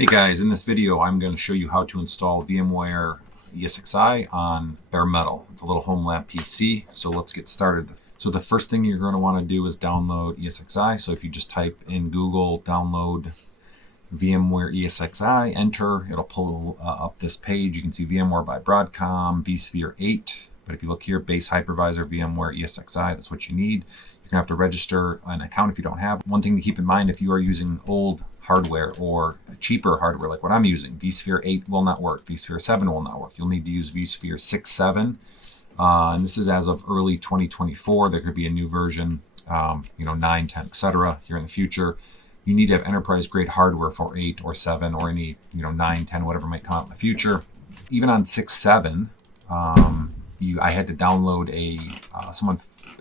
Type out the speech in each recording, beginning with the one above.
Hey guys, in this video I'm going to show you how to install VMware ESXi on bare metal. It's a little home lab PC, so let's get started. So the first thing you're going to want to do is download ESXi. So if you just type in Google, download VMware ESXi, enter, it'll pull up this page. You can see VMware by Broadcom, vSphere 8. But if you look here, base hypervisor, VMware ESXi, that's what you need. You're going to have to register an account if you don't have. One thing to keep in mind, if you are using old hardware or cheaper hardware like what I'm using, vSphere 8 will not work, vSphere 7 will not work. You'll need to use vSphere 6, 7. And this is as of early 2024. There could be a new version, 9, 10, etc. here in the future. You need to have enterprise grade hardware for 8 or 7 or any 9, 10, whatever might come out in the future. Even on 6, 7, I had to download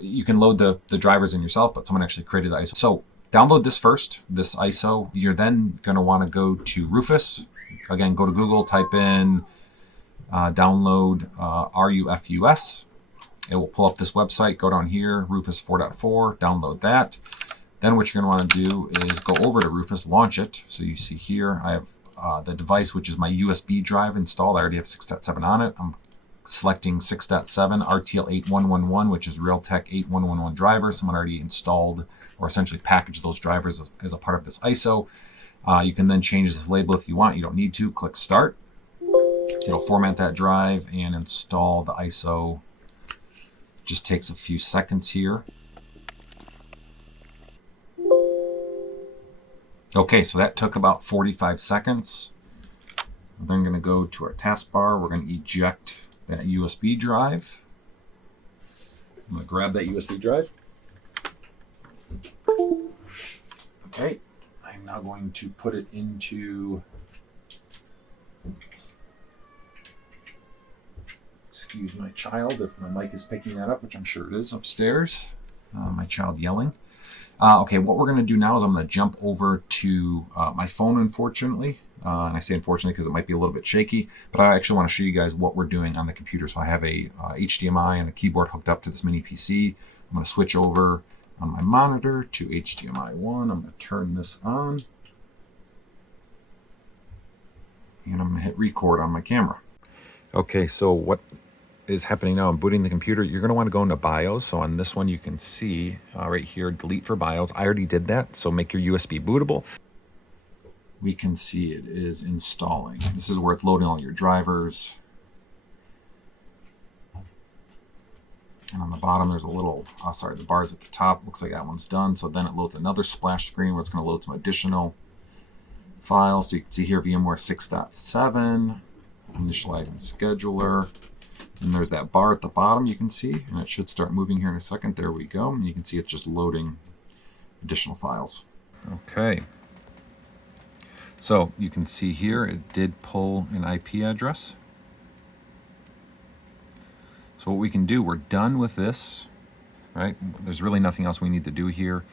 you can load the drivers in yourself, but someone actually created the ISO. So download this first, this ISO. You're then going to want to go to Rufus. Again, go to Google, type in download RUFUS. It will pull up this website. Go down here, Rufus 4.4, download that. Then what you're going to want to do is go over to Rufus, launch it. So you see here, I have the device, which is my USB drive installed. I already have 6.7 on it. I'm selecting 6.7 RTL 8111, which is Realtek 8111 driver. Someone already installed or essentially packaged those drivers as a part of this ISO. You can then change this label if you want. You don't need to. Click Start. It'll format that drive and install the ISO. Just takes a few seconds here. Okay, so that took about 45 seconds. We're then going to go to our taskbar. We're going to eject that USB drive. I'm going to grab that USB drive. Okay, I'm now going to put it into, excuse my child if my mic is picking that up, which I'm sure it is upstairs. My child yelling. Okay, what we're going to do now is I'm going to jump over to my phone, unfortunately. And I say unfortunately because it might be a little bit shaky, but I actually want to show you guys what we're doing on the computer. So I have a HDMI and a keyboard hooked up to this mini PC. I'm going to switch over on my monitor to HDMI 1. I'm going to turn this on. And I'm going to hit record on my camera. Okay, so what is happening now? I'm booting the computer. You're going to want to go into BIOS. So on this one, you can see right here, delete for BIOS. I already did that. So make your USB bootable. We can see it is installing. This is where it's loading all your drivers. And on the bottom, there's a little, the bars at the top. Looks like that one's done. So then it loads another splash screen where it's going to load some additional files. So you can see here VMware 6.7, initializing scheduler. And there's that bar at the bottom you can see, and it should start moving here in a second. There we go. And you can see it's just loading additional files. Okay. So you can see here it did pull an IP address. So what we can do, we're done with this, right? There's really nothing else we need to do here.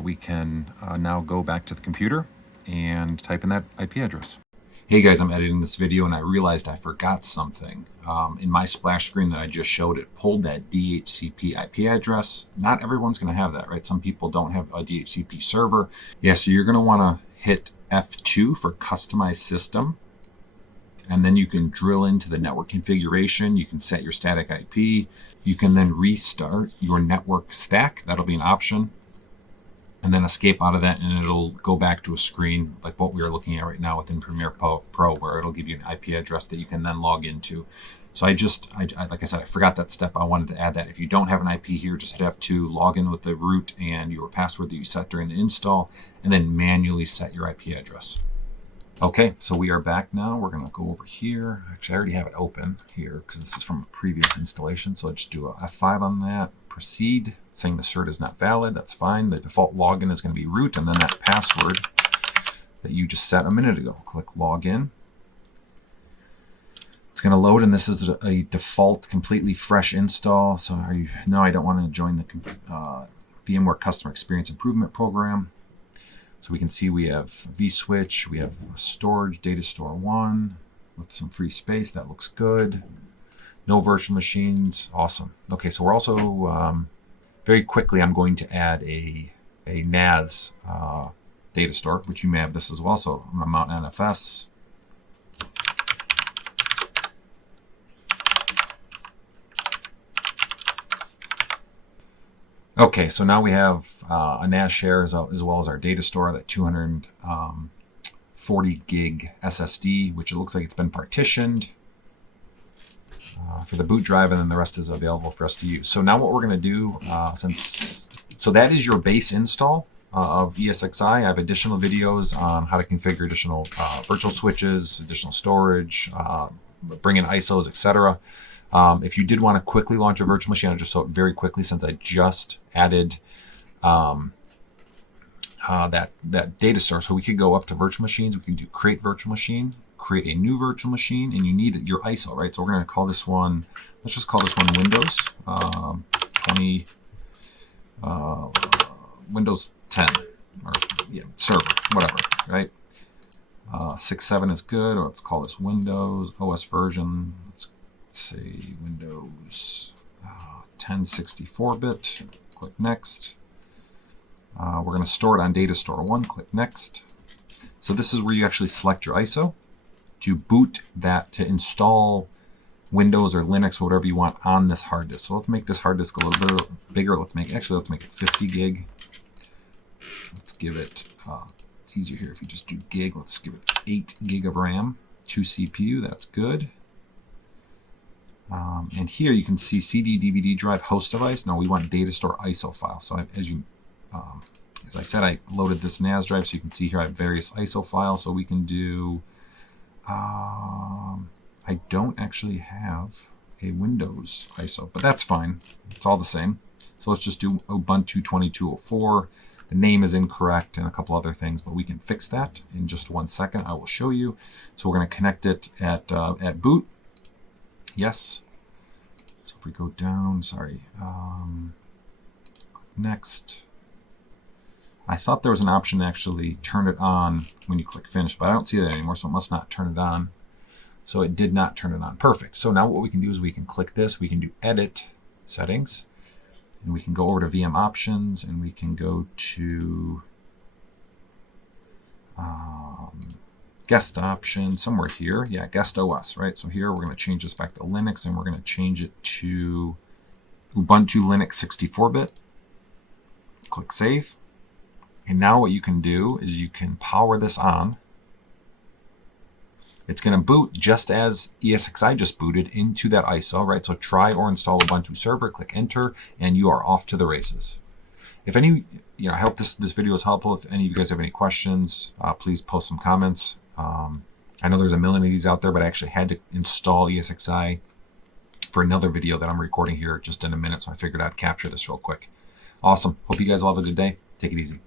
We can now go back to the computer and type in that IP address. Hey guys, I'm editing this video and I realized I forgot something. In my splash screen that I just showed, it pulled that DHCP IP address. Not everyone's going to have that, right? Some people don't have a DHCP server. Yeah, so you're going to want to hit F2 for customize system. And then you can drill into the network configuration. You can set your static IP. You can then restart your network stack. That'll be an option. And then escape out of that, and it'll go back to a screen like what we are looking at right now within Premiere Pro, where it'll give you an IP address that you can then log into. So like I said, I forgot that step. I wanted to add that. If you don't have an IP here, just hit F2, log in with the root and your password that you set during the install, and then manually set your IP address. Okay, so we are back now. We're going to go over here. Actually, I already have it open here because this is from a previous installation. So I'll just do a F5 on that. Proceed, saying the cert is not valid. That's fine. The default login is going to be root, and then that password that you just set a minute ago. Click login. It's going to load, and this is a default, completely fresh install. So no, I don't want to join the VMware Customer Experience Improvement Program. So we can see we have vSwitch, we have storage, data store 1 with some free space. That looks good. No virtual machines. Awesome. Okay, so we're also very quickly, I'm going to add a NAS data store, which you may have this as well. So I'm going to mount NFS. Okay, so now we have a NAS Share as well as our data store, that 240 gig SSD, which it looks like it's been partitioned for the boot drive, and then the rest is available for us to use. So now what we're going to do, so that is your base install of ESXi. I have additional videos on how to configure additional virtual switches, additional storage, bring in ISOs, etc. If you did want to quickly launch a virtual machine, I'll just show it very quickly since I just added that data store. So we could go up to virtual machines. We can do create virtual machine, create a new virtual machine, and you need your ISO, right? So we're going to call this one, let's just call this one Windows 20, Windows 10, or yeah, server, whatever, right? 6.7 is good, or let's call this Windows OS version. Let's say Windows 10 64-bit. Click next. We're going to store it on data store 1. Click next. So this is where you actually select your ISO to boot that, to install Windows or Linux or whatever you want on this hard disk. So let's make this hard disk a little bit bigger. Let's make it 50 gig. Let's give it, it's easier here if you just do gig. Let's give it 8 gig of RAM, 2 CPU. That's good. And here you can see CD, DVD drive, host device. Now we want data store ISO file. So as I said, I loaded this NAS drive, so you can see here I have various ISO files. So we can do, I don't actually have a Windows ISO, but that's fine. It's all the same. So let's just do Ubuntu 2204. The name is incorrect and a couple other things, but we can fix that in just 1 second. I will show you. So we're going to connect it at boot. Yes. So if we go down, next. I thought there was an option to actually turn it on when you click finish, but I don't see that anymore, so it must not turn it on. So it did not turn it on. Perfect. So now what we can do is we can click this, we can do edit settings, and we can go over to VM options, and we can go to guest option somewhere here. Yeah, guest OS, right? So here we're going to change this back to Linux, and we're going to change it to Ubuntu Linux 64-bit. Click save. And now what you can do is you can power this on. It's going to boot just as ESXi just booted into that ISO, right? So try or install Ubuntu server, click enter, and you are off to the races. If any, I hope this video is helpful. If any of you guys have any questions, please post some comments. I know there's a million of these out there, but I actually had to install ESXi for another video that I'm recording here just in a minute, so I figured I'd capture this real quick. Awesome. Hope you guys all have a good day. Take it easy.